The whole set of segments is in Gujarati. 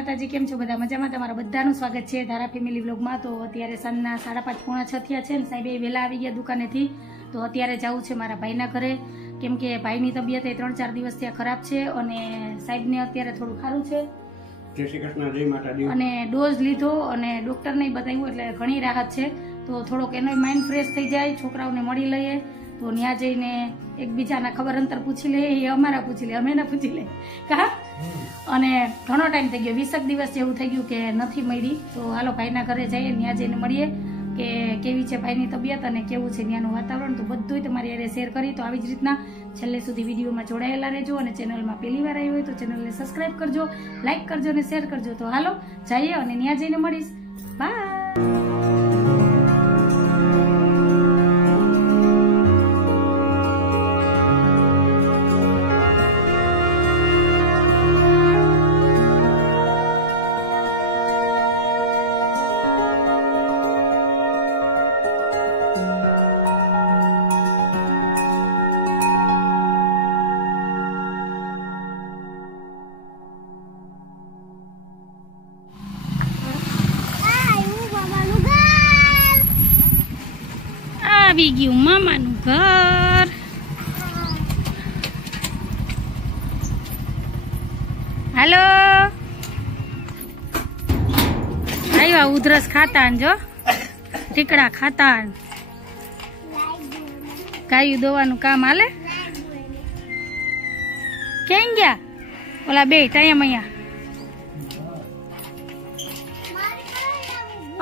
माताजी केम छो बधा मजामां तमारा बधानुं स्वागत छे धारा फेमिली व्लॉगमां। तो अत्यारे सांजना 5:30 पौणा 6 थया छे ने साहेबे वेला आवी गया दुकानेथी। तो अत्यारे जावुं छे मारा भाईना घरे केम के भाईनी तबियत 3-4 दिवसथी खराब छे अने साहेबने अत्यारे थोडुं खारुं छे। जय श्री कृष्ण, जय माताजी। अने डोज लीधो अने डॉक्टरने बताव्युं એટલે ઘણી રાહત છે। તો થોડોક એનો માઇન્ડ ફ્રેશ થઈ જાય, છોકરાઓને મળી લઈએ તો ન્યા જઈને એકબીજાના ખબર અંતર પૂછી લે, એ અમારા પૂછી લે, અમે ના પૂછી લે કા। અને ઘણો ટાઈમ થઈ ગયો, 20 દિવસ જેવું થઈ ગયું કે નથી મળી। તો હાલો ભાઈના ઘરે જઈએ, ન્યા જઈને મળીએ કે કેવી છે ભાઈની તબિયત અને કેવું છે ન્યાનું વાતાવરણ। તો બધુંય તમારી હારે શેર કરી। તો આવી જ રીતના છેલ્લે સુધી વિડીયોમાં જોડાયેલા રહેજો અને ચેનલમાં પહેલી વાર આવી હોય તો ચેનલને સબસ્ક્રાઇબ કરજો, લાઈક કરજો અને શેર કરજો। તો હાલો જઈએ અને ન્યા જઈને મળીશ। બાય। આવી ગયું મામાનું ઘર। હાલો આવ્યા ઉધરસ ખાતા જો ટીકડા ખાતા ગાયું દોવાનું કામ હાલે। ક્યાં ગયા ઓલા બે ટાઈમ અહીંયા?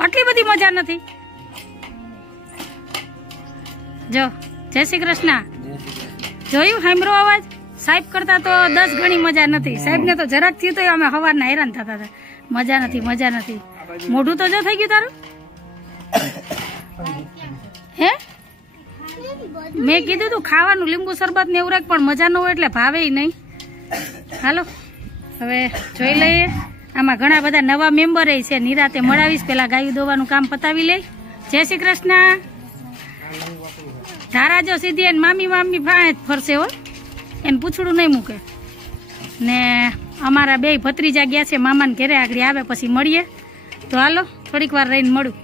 આટલી બધી મજા નથી જો। जय श्री कृष्ण। જોયું સાંભળો અવાજ? સાહેબ કરતા તો 10 ગણી મજા નથી। સાહેબ ને તો જરાક થયું તો અમે હવારના હેરાન થતા હતા। મજા નથી, મજા નથી। મોઢું તો જો થઈ ગયું તારું? હે મેં કીધું તું ખાવાનું લીંબુ શરબત ને એવું રાખ, પણ મજા ન હોય એટલે ભાવે નહીં। હાલો હવે જોઈ લઈએ। આમાં ઘણા બધા નવા મેમ્બર છે, નિરાતે મળાવીશ। પેલા ગાયું દોવાનું કામ પતાવી લે। જય શ્રી કૃષ્ણ। ધારા જો સીધી એને મામી મામી ભાઈ ફરશે હો, એને પૂછડું નહીં મૂકે ને। અમારા બે ભત્રીજા ગયા છે મામાને ઘરે, આગળ આવે પછી મળીએ। તો હાલો થોડીક વાર રહીને મળું।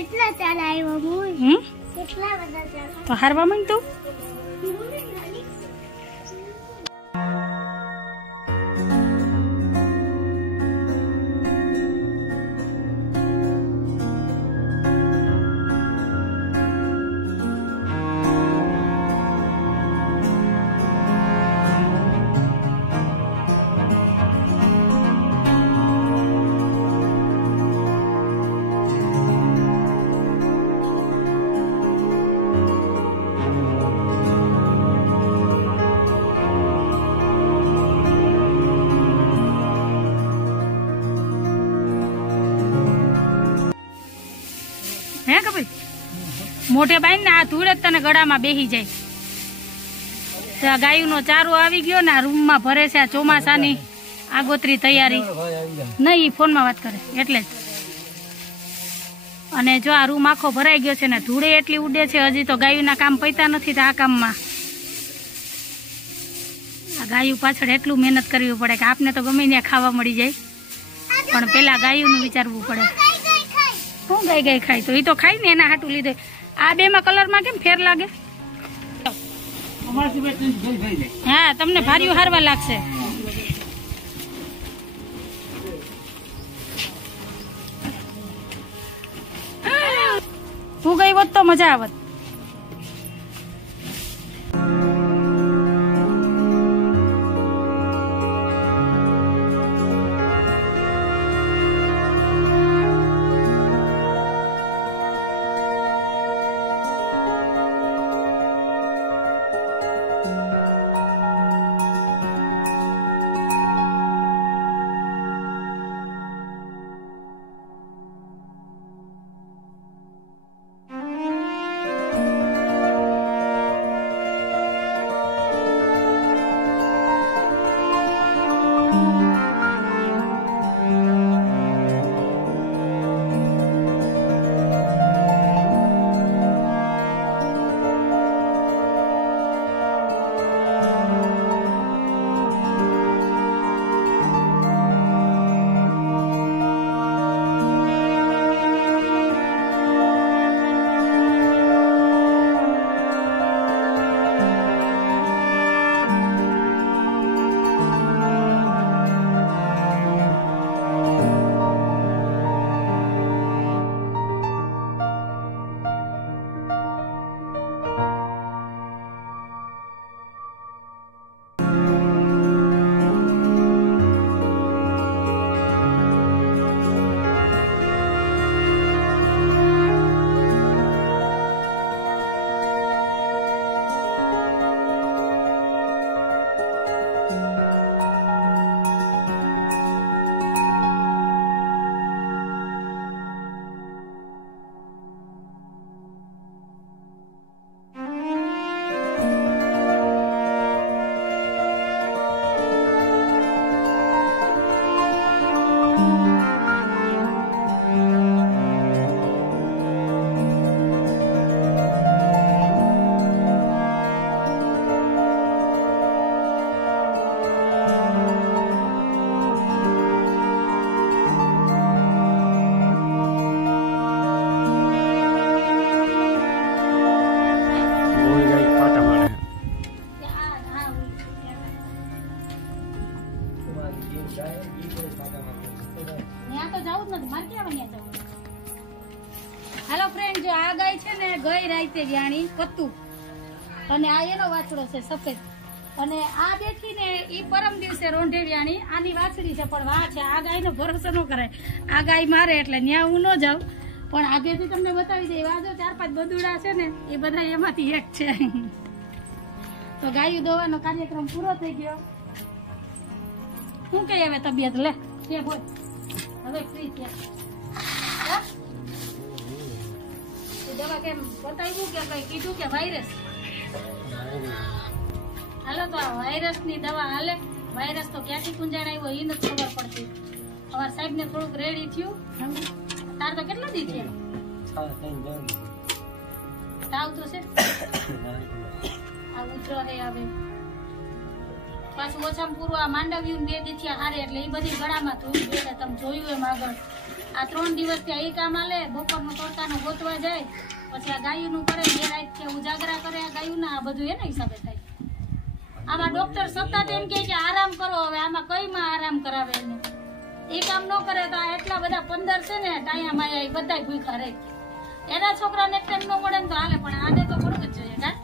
કેટલા ચલાવ્યો હું કેટલા બધા ચલાવ્યો તો હારવા માંડ તું હે કપિલ મોઢે બાઈ ને આ ધૂળ જ તને ગળામાં બેહી જાય ગાયું નો ચારો આવી ગયો ને આ રૂમ માં ભરે છે આ ચોમાસાની આગોતરી તૈયારી નહીં ફોનમાં વાત કરે એટલે જ અને જો આ રૂમ આખો ભરાઈ ગયો છે ને ધૂળે એટલી ઉડે છે હજી તો ગાયુંના કામ પૈતા નથી તો આ કામમાં આ ગાયું પાછળ એટલું મહેનત કરવી પડે કે આપને તો ગમે ત્યાં ખાવા મળી જાય પણ પેલા ગાયુંનું વિચારવું પડે શું ગાય ગાય ખાય તો એ તો ખાય ને એના હાટું લીધે આ બે માં કલર માં કેમ ફેર લાગે હા તમને ભાર્યું હારવા લાગશે તું ગઈ હોત તો મજા આવત हेलो फ्रेंड जो आ गाय छे ने गई राते व्याणी पत्तू અને આ એનો વાછડો છે સફેદ અને આ બેઠી ને ઈ પરમ દિવસે રોંઢે વ્યાણી આની વાછડી છે પણ વાહ છે આ ગાયનો ભરોસો ન કરાય આ ગાય મારે એટલે ન્યા હું ન જાઉં પણ આગેથી તમને બતાવી દે વાજો 4-5 બદુડા છે ને એ બધા એમાંથી એક છે તો ગાયું દોવાનો કાર્યક્રમ પૂરો થઈ ગયો હું કઈ હવે તબિયત લે કે બોલ હવે ફ્રી થયા દવા કેમ બતાવ્યું કે કઈ કીધું કે વાયરસ હાલો તો આ વાયરસ ની દવા હાલે વાયરસ તો ક્યાંથી કુંજાણ આવ્યો એ નથી ખબર પડતી અમારા સાહેબ ને થોડુંક રેડી થયું તાર તો કેટલા દી થયા તાવ તો છે આ ઉતરો હે આવે પાછું ઓછામાં પૂરું આ માંડવ્યું 2 દીથી હારે એટલે એ બધી ગળામાં ધૂળ બેઠે. તમે જોયું એમ આગળ આ 3 દિવસ ત્યાં એ કામ આલે, બપોરનું તડકાનું ગોતવા જાય, પછી આ ગાયુંનું કરે, 2 રાત ત્યાં ઉજાગરા કરે આ ગાયુંના, આ બધું એના હિસાબે થાય. આમાં ડોક્ટર સતત એમ કહે કે આરામ કરો. હવે આમાં કઈમાં આરામ કરાવે એને? એ કામ ન કરે તો આ એટલા બધા 15 છે ને ટાયા માયા એ બધા ભૂખા રહે. એના છોકરાને એક ટાઈમ ન મળે ને તો હાલે, પણ આને તો મળવું જ જોઈએ. કા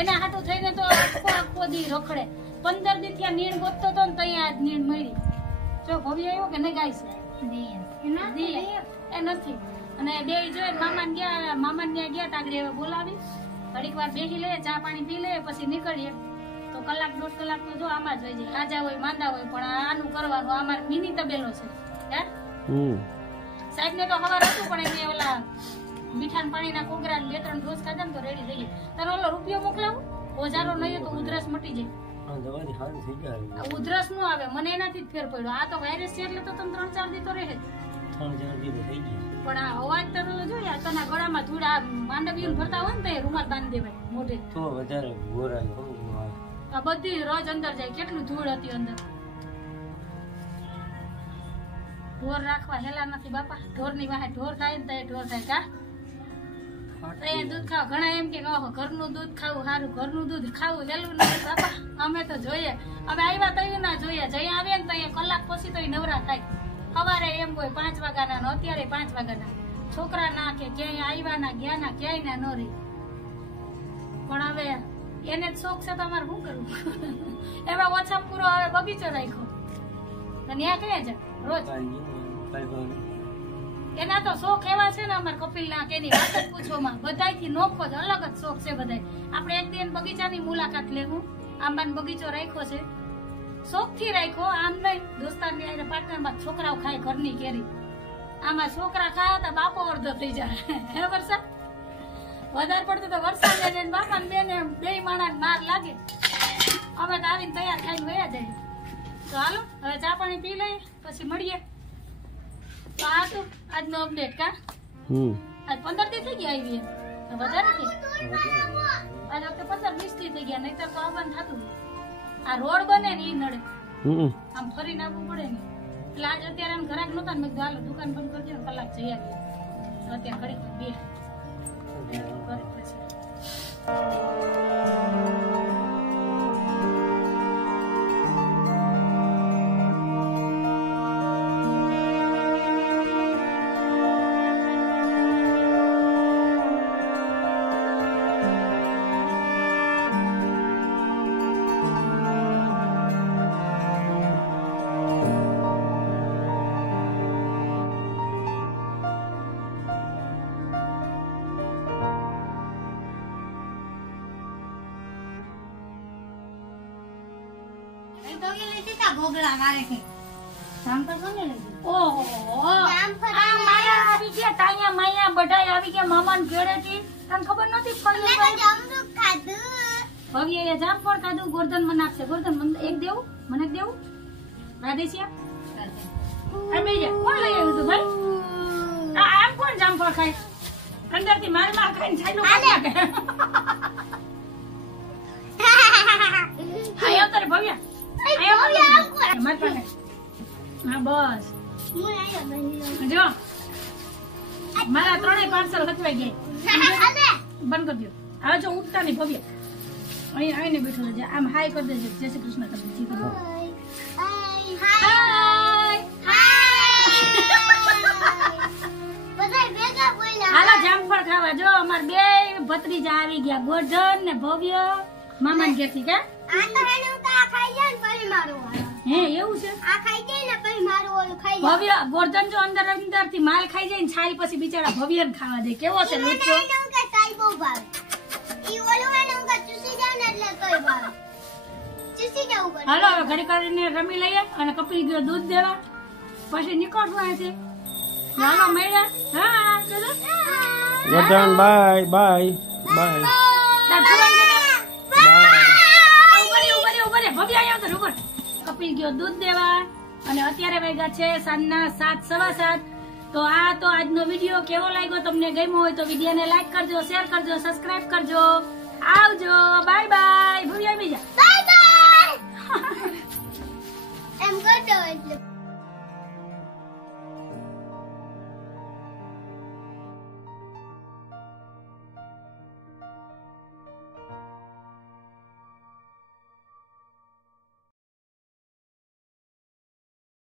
એના હાટું થઈને તો આખો દી રખડે. 15 દી ત્યાં નીણ ગોતતો હતો ને ત્યાં આજ નીણ મળી. જો ભવ્ય આવ્યો કે નહીં ગાય છે એ નથી. અને બે જોઈ મામાને ગયા તાગડી હવે બોલાવી, ઘડીક વાર બેસી લે, ચા પાણી પી લે, પછી નીકળીએ. તો કલાક 1.5 કલાક તો જો આમાં જ હોય છે. આજા હોય માંદા હોય પણ આનું કરવાનું. અમાર મિની તબેલો છે. સાહેબ ને તો ખબર હતું પણ એને ઓલા મીઠા પાણીના કોગરા 2-3 ડોઝ ખાધા ને તો રેડી થઈ ગઈ. તારો ઓલો રૂપિયો મોકલાવું, ઓજારો નહીં તો ઉધરસ મટી જાય. ઉધરસ નું આવે મને એનાથી જ ફેર પડ્યો. આ તો વાયરસ છે એટલે તો તમે 3-4 દી તો રહે જ. પણ આ અવાજ તો જોઈએ તના ગળામાં ધૂળ માંડવીયું ભરતા હોય ને તો રૂમાલ બાંધી દેવાય મોઢે તો વધારે ગોરાય. આ બધી રોજ અંદર જાય. કેટલું ધૂળ હતી અંદર. ઢોર રાખવા હેલા નથી બાપા. ઢોર ની વાહે ઢોર થાય ને તો ઢોર થાય. કા દૂધ ખાવ ઘણા એમ કે ઘરનું દૂધ ખાવું સારું, ઘરનું દૂધ ખાવું હેલું નથી બાપા. અમે તો જોઈએ હવે આવ્યા તયું ના જોઈએ. જઈ આવે ને તો કલાક પછી તો નવરા થાય. સવારે એમ હોય 5 વાગ્યાના, અત્યારે 5 વાગ્યાના. છોકરા ના કે ક્યાંય આવ્યા ના ગયા ના ક્યાંય ના ન રહી. પણ હવે એને જ શોખ છે તો અમારે શું કરવું? એમાં ઓછા પૂરો હવે બગીચો રાખ્યો. ત્યાં ક્યાં છે રોજ? એના તો શોખ એવા છે ને અમારે કપિલ ના કે એની વાત જ પૂછવામાં બધાથી નોખો જ અલગ જ શોખ છે બધા. આપણે એક દિન બગીચાની મુલાકાત લેવું. આંબાનો બગીચો રાખ્યો છે, શોખ થી રાખ્યો. આમ નહીં દોસ્તાર ની પાટણમાં છોકરાઓ ખાય ઘરની કેરી. આમાં છોકરા ખાય તો બાપો અડધો થઈ જાય. હે વરસાદ વધારે પડતો તો વરસાદ ને બાપા ને બેને 2 માણસ માર લાગે. અમે તો આવીને તૈયાર ખાઈને વયા જાય. તો હાલો હવે ચા પાણી પી લઈએ પછી મળીએ. તો આ તો આજનો અપડેટ. કા આજ 15 દી થઈ ગયા આવી તો વધારે થઈ આજ વખતે 15-20 દી થઈ ગયા. નહીં તો આવવાનું થતું નહીં. આ રોડ બને ને ઈ નડે. આમ ફરીને આવવું પડે ને એટલે આજ અત્યારે આમ ઘરાક નહોતા ને મેં કીધું હાલો દુકાન બંધ કરજો ને કલાક જઈ આવીએ. તો અત્યારે ઘડીક ગોગળા મારે કે જામફળ કોને લઈ? ઓહો જામફળ આ માયા આવી ગયા. ટાયા માયા બધાય આવી ગયા મામાને ઘરેથી. તને ખબર નથી પડી? જામફળ ખાધું. ભવ્ય એ જામફળ ખાધું. ગોરધન માં નાખશે. ગોરધન મને એક દેવું, મને એક દેવું. રાધેશિયા આ બે જા. કોણ લઈ આવ્યું તું ભાઈ? આમ કોણ જામફળ ખાય? અંદરથી માર માર ખાઈને છાયલું ખાઈ નાખે. આયો તારે ભવ્ય જો મારા 3 પાર્સલ હચવાઈ ગયા. બંધ કરી દો. હવે જો ઉઠતા નહીં ભવ્ય. અહીં આવીને બેઠો છે. આમ હાય કરી દેજો. જય શ્રી કૃષ્ણ કરી દેજો. હાલો જામફળ ખાવા. જો અમાર 2 ભત્રીજા આવી ગયા, ગોધન ને ભવ્ય મામાને ઘેરથી. કા હે એવું છે? ભવ્ય ગોરધન જો અંદર થી માલ ખાઈ જાય ને છાલ પછી બિચારા ભવ્ય ને ખાવા દે. કેવો છે લુચ્ચો? હાલો હવે ઘડી કરીને રમી લઈએ અને કપિલ ગયો દૂધ દેવા. પછી નીકળશું અહીંથી. હાલો મળ્યા. હા Gordhan bye bye bye. Kapil ગયો દૂધ દેવા અને અત્યારે વાગ્યા છે સાંજના 7:15. તો આ તો આજનો વિડીયો કેવો લાગ્યો? તમને ગમ્યો હોય તો વિડીયોને લાઈક કરજો, શેર કરજો, સબસ્ક્રાઇબ કરજો. આવજો. Bye bye. ભૂલી આવી જા. Bye bye. કરી દો એટલે